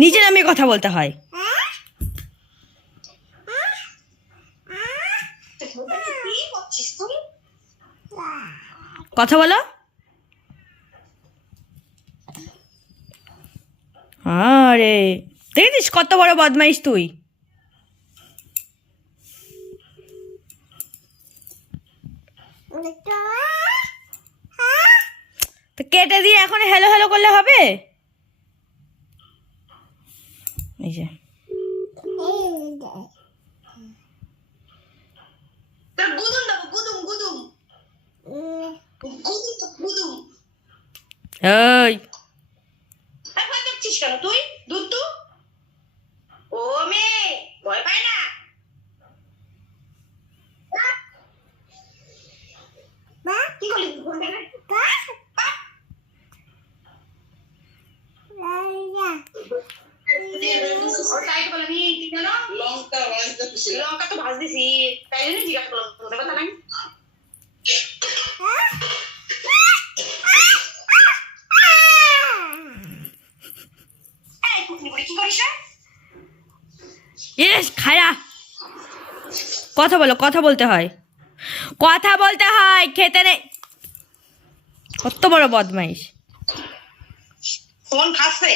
নিচে নামিয়ে কথা বলতে হয়। কথা বলো। আরে দেখেছিস কত বড় বদমাইশ তুই। তো কেটে দিয়ে এখন হ্যালো হ্যালো করলে হবে? এই যে এই তুই দুধ ও মেয়ে ভয় পায় না। কি করলি লঙ্কা তো ভাজ দিছি, তাই জন্য জিজ্ঞাসা করলাম, কথা নাই। খায়া কথা বলো, কথা বলতে হয়, কথা বলতে হয়, খেতে নেই। কত বড় বদমাইশ। ফোন খাচ্ছে।